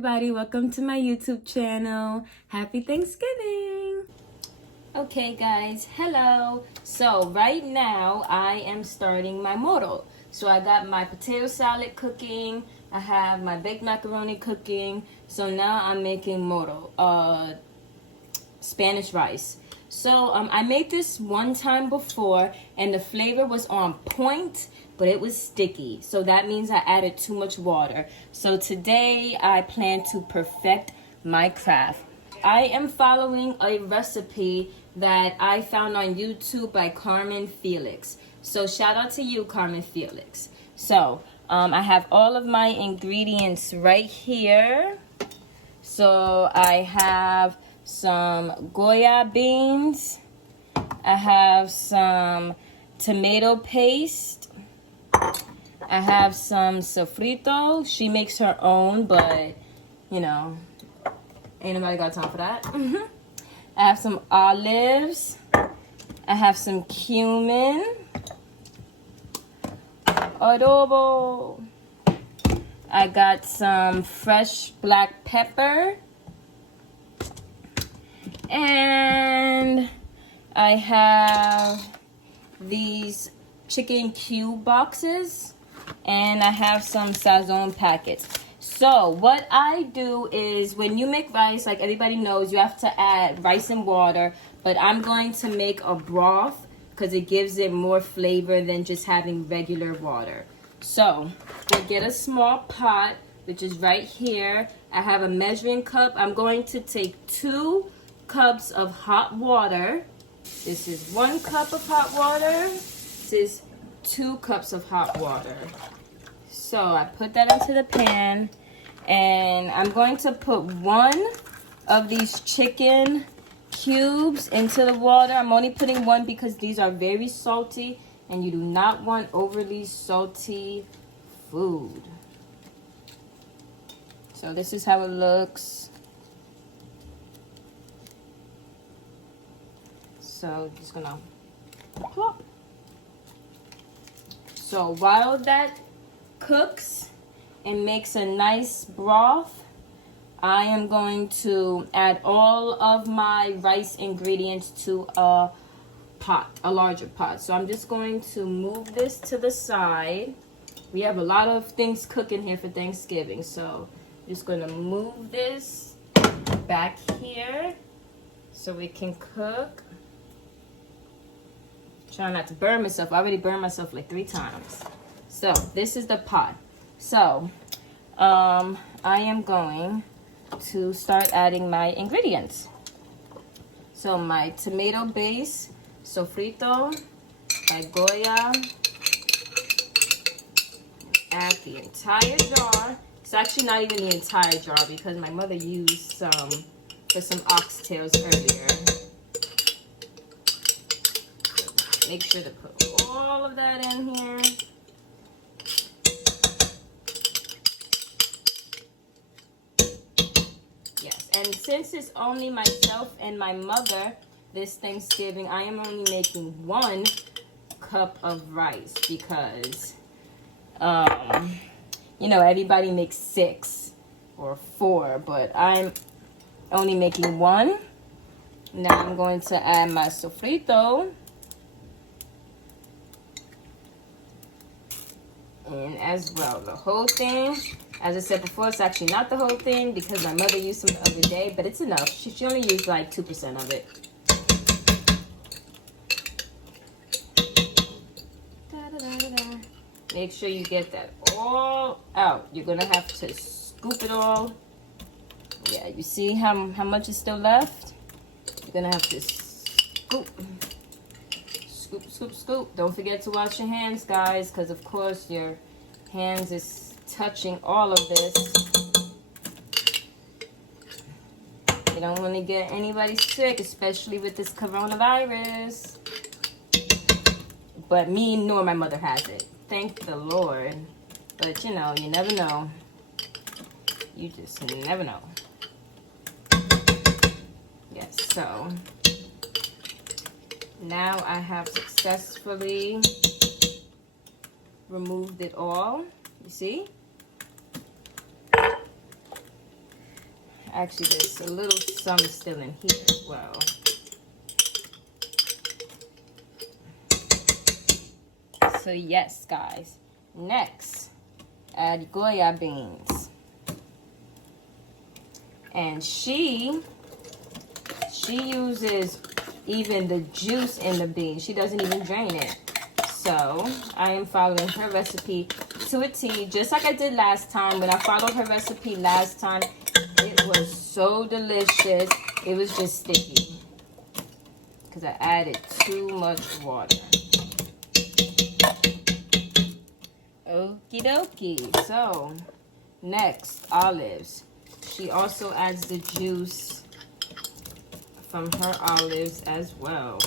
everybody, welcome to my YouTube channel. Happy Thanksgiving. Okay guys, hello. So right now I am starting my moro. So I got my potato salad cooking, I have my baked macaroni cooking. So now I'm making moro, Spanish rice. So I made this one time before and the flavor was on point, but it was sticky. So that means I added too much water. So today I plan to perfect my craft. I am following a recipe that I found on YouTube by Carmen Felix. So shout out to you, Carmen Felix. So I have all of my ingredients right here. So I have some Goya beans. I have some tomato paste. I have some sofrito. She makes her own, but you know, ain't nobody got time for that. I have some olives. I have some cumin. Adobo. I got some fresh black pepper. And I have these chicken cube boxes. And I have some Sazon packets. So what I do is when you make rice, like everybody knows, you have to add rice and water. But I'm going to make a broth because it gives it more flavor than just having regular water. So I get a small pot, which is right here. I have a measuring cup. I'm going to take 2 cups of hot water. This is 1 cup of hot water. This is 2 cups of hot water. So I put that into the pan and I'm going to put 1 of these chicken cubes into the water. I'm only putting 1 because these are very salty and you do not want overly salty food. So this is how it looks. So just gonna plop. So while that cooks and makes a nice broth, I am going to add all of my rice ingredients to a pot, a larger pot. So I'm just going to move this to the side. We have a lot of things cooking here for Thanksgiving, so I'm just going to move this back here so we can cook. Trying not to burn myself. I already burned myself like 3 times. So this is the pot. So I am going to start adding my ingredients. So my tomato base, sofrito, by Goya. Add the entire jar. It's actually not even the entire jar because my mother used some for some oxtails earlier. Make sure to put all of that in here. Yes, and since it's only myself and my mother this Thanksgiving, I am only making 1 cup of rice because, you know, everybody makes 6 or 4, but I'm only making 1. Now I'm going to add my sofrito. In as well, the whole thing. As I said before, it's actually not the whole thing because my mother used some the other day, but it's enough. She only used like 2% of it. Make sure you get that all out. You're gonna have to scoop it all. Yeah, you see how much is still left? You're gonna have to scoop. Scoop, scoop, scoop. Don't forget to wash your hands, guys, because of course your hands is touching all of this. You don't want to get anybody sick, especially with this coronavirus. But me nor my mother has it. Thank the Lord. But you know, you never know. You just never know. Yes, so now I have successfully removed it all. You see? Actually, there's a little some still in here as well. So yes, guys. Next, add Goya beans. And she uses even the juice in the beans. She doesn't even drain it. So I am following her recipe to a T, just like I did last time. When I followed her recipe last time, it was so delicious. It was just sticky because I added too much water. Okie dokie. So next, olives. She also adds the juice from her olives as well.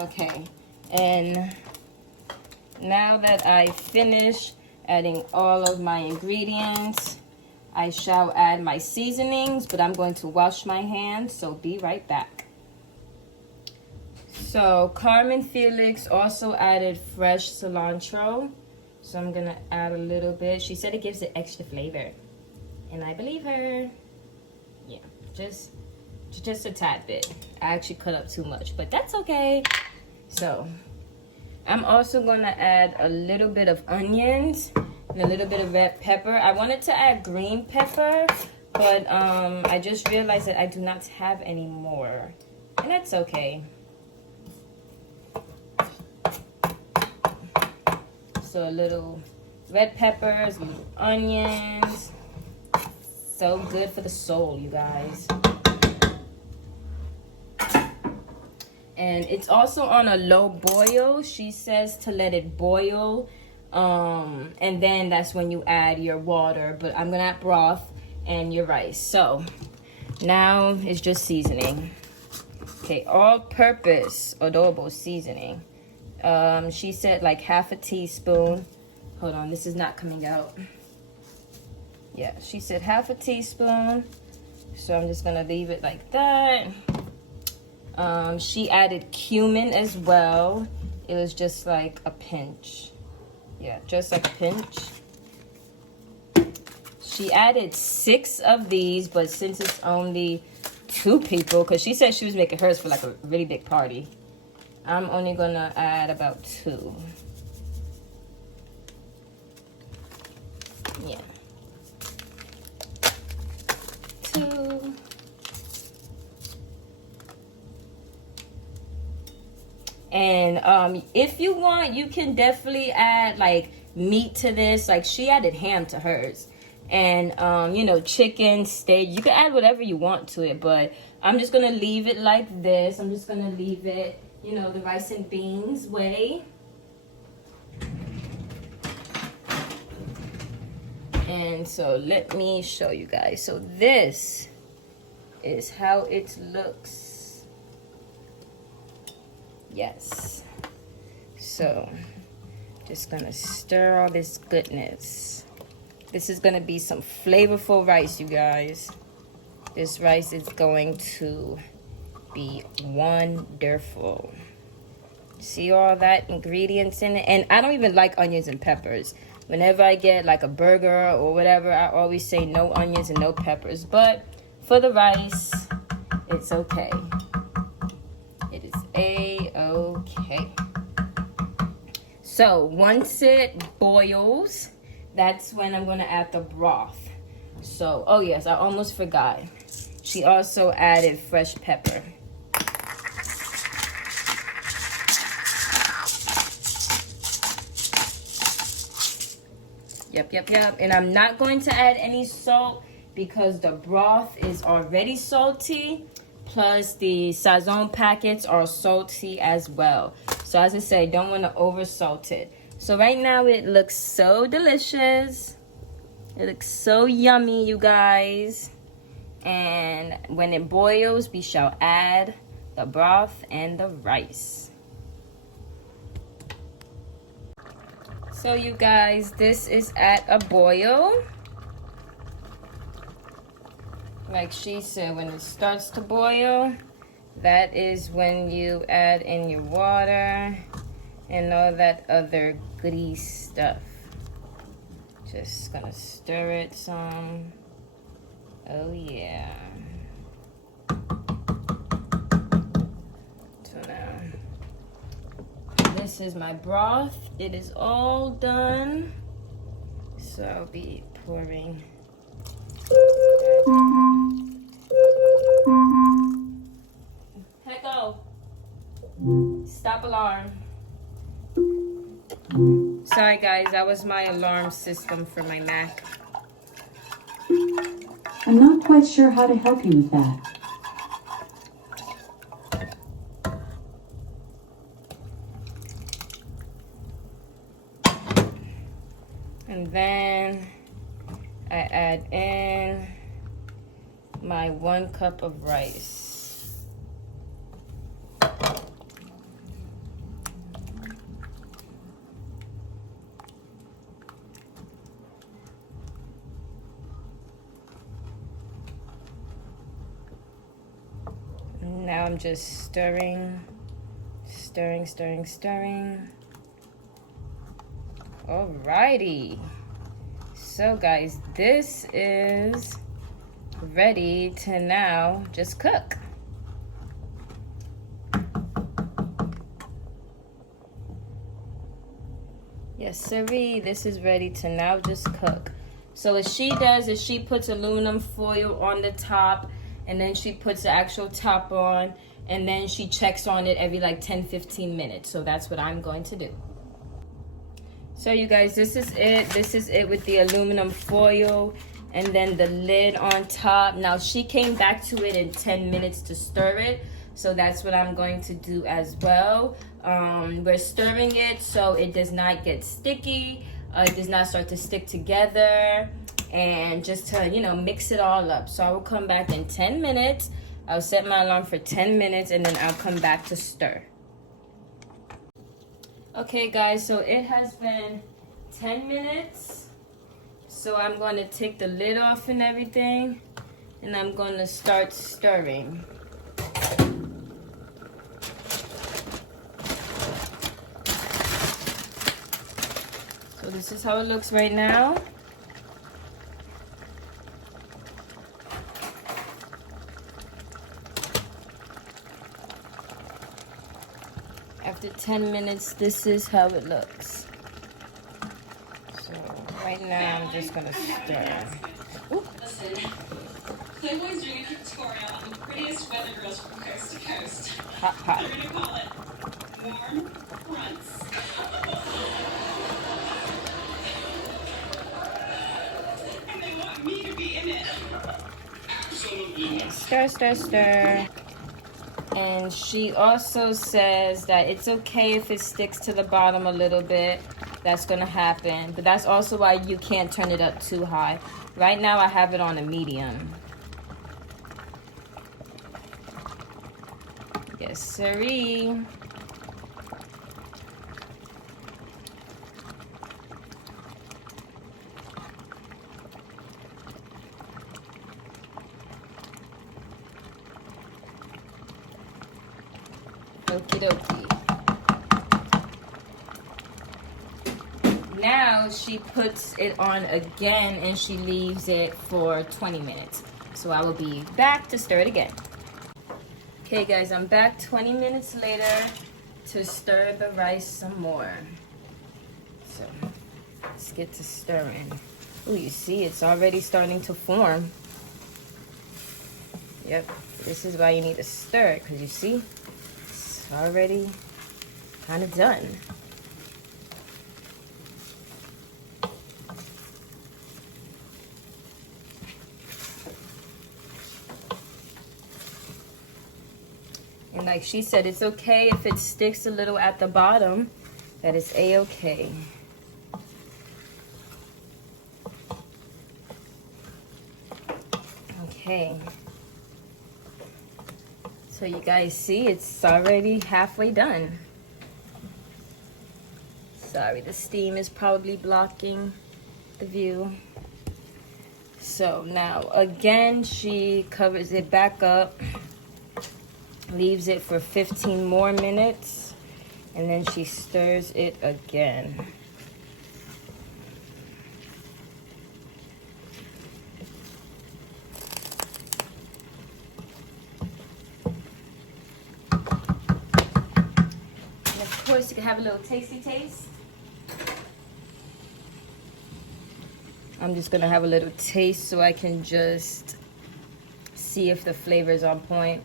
Okay, and now that I finish adding all of my ingredients, I shall add my seasonings, but I'm going to wash my hands, so be right back. So Carmen Felix also added fresh cilantro, so I'm gonna add a little bit. She said it gives it extra flavor, and I believe her. Yeah, just a tad bit. I actually cut up too much, but that's okay. So I'm also gonna add a little bit of onions and a little bit of red pepper. I wanted to add green pepper, but I just realized that I do not have any more, and that's okay. So a little red peppers, a little onions. So good for the soul, you guys. And it's also on a low boil. She says to let it boil. And then that's when you add your water. But I'm going to add broth and your rice. So now it's just seasoning. Okay, all-purpose adobo seasoning. She said like half a teaspoon. Hold on, this is not coming out. Yeah, she said half a teaspoon. So I'm just going to leave it like that. She added cumin as well. It was just like a pinch. Yeah, just like a pinch. She added 6 of these, but since it's only 2 people, because she said she was making hers for like a really big party, I'm only gonna add about 2. Yeah. 2. And if you want, you can definitely add like meat to this. Like she added ham to hers. And you know, chicken, steak. You can add whatever you want to it, but I'm just gonna leave it like this. I'm just gonna leave it, you know, the rice and beans way. And so let me show you guys. So this is how it looks. Yes. So just gonna stir all this goodness. This is gonna be some flavorful rice, you guys. This rice is going to be wonderful. See all that ingredients in it? And I don't even like onions and peppers. Whenever I get like a burger or whatever, I always say no onions and no peppers. But for the rice, it's okay. It is a-okay. So once it boils, that's when I'm going to add the broth. So, oh yes, I almost forgot. She also added fresh pepper. Yep. And I'm not going to add any salt because the broth is already salty. Plus the Sazon packets are salty as well. So as I say, don't want to over salt it. So right now it looks so delicious. It looks so yummy, you guys. And when it boils, we shall add the broth and the rice. So you guys, this is at a boil. Like she said, when it starts to boil, that is when you add in your water and all that other goody stuff. Just gonna stir it some. Oh yeah. So now, this is my broth. It is all done. So I'll be pouring. Echo. Stop alarm. Sorry guys, that was my alarm system for my Mac. I'm not quite sure how to help you with that. And then I add in my 1 cup of rice. Now I'm just stirring. Alrighty. So guys, this is ready to now just cook. Yes, sirree, this is ready to now just cook. So what she does is she puts aluminum foil on the top, and then she puts the actual top on, and then she checks on it every like 10-15 minutes. So that's what I'm going to do. So you guys, this is it. This is it with the aluminum foil and then the lid on top. Now she came back to it in 10 minutes to stir it. So that's what I'm going to do as well. We're stirring it so it does not get sticky. It does not start to stick together. And just to, you know, mix it all up. So I will come back in 10 minutes. I'll set my alarm for 10 minutes and then I'll come back to stir. Okay guys, so it has been 10 minutes. So I'm going to take the lid off and everything, and I'm going to start stirring. So this is how it looks right now. After 10 minutes, this is how it looks. So right now, I'm just gonna stir. Ooh. Listen, Playboy's doing a tutorial on the prettiest weather girls from coast to coast. Hot pot. They're gonna call it Warm Fronts. And they want me to be in it. Absolutely. Stir, stir, stir. And she also says that it's okay if it sticks to the bottom a little bit. That's gonna happen. But that's also why you can't turn it up too high. Right now I have it on a medium. Yes, sirree. Okie dokie. Now she puts it on again and she leaves it for 20 minutes. So I will be back to stir it again. Okay guys, I'm back 20 minutes later to stir the rice some more. So let's get to stirring. Oh, you see it's already starting to form. Yep, this is why you need to stir it, because you see it's already kind of done. And like she said, it's okay if it sticks a little at the bottom. That is a-okay. Okay. So you guys see, it's already halfway done. Sorry, the steam is probably blocking the view. So now, again, she covers it back up. Leaves it for 15 more minutes, and then she stirs it again. choice. You can have a little tasty taste. I'm just gonna have a little taste so I can just see if the flavor is on point.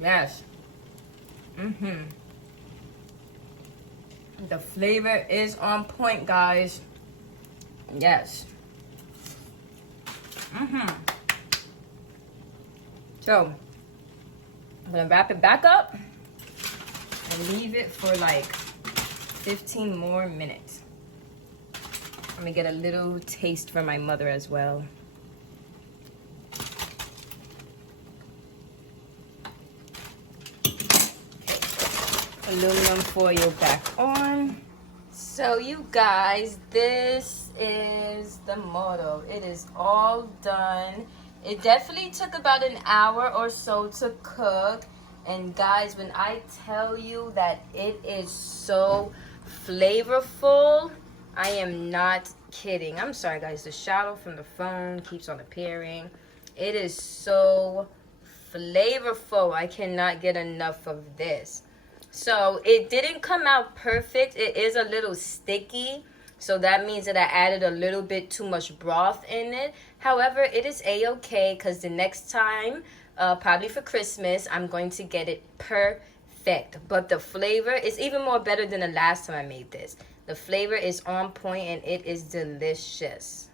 Yes. The flavor is on point, guys. Yes. So, I'm gonna wrap it back up and leave it for like 15 more minutes. I'm gonna get a little taste from my mother as well. Aluminum foil back on. So you guys, this is the motto. It is all done. It definitely took about an hour or so to cook. And guys, when I tell you that it is so flavorful, I am not kidding. I'm sorry guys, the shadow from the phone keeps on appearing. It is so flavorful. I cannot get enough of this. So it didn't come out perfect. It is a little sticky. So that means that I added a little bit too much broth in it. However, it is a-okay because the next time, probably for Christmas, I'm going to get it perfect. But the flavor is even more better than the last time I made this. The flavor is on point and it is delicious.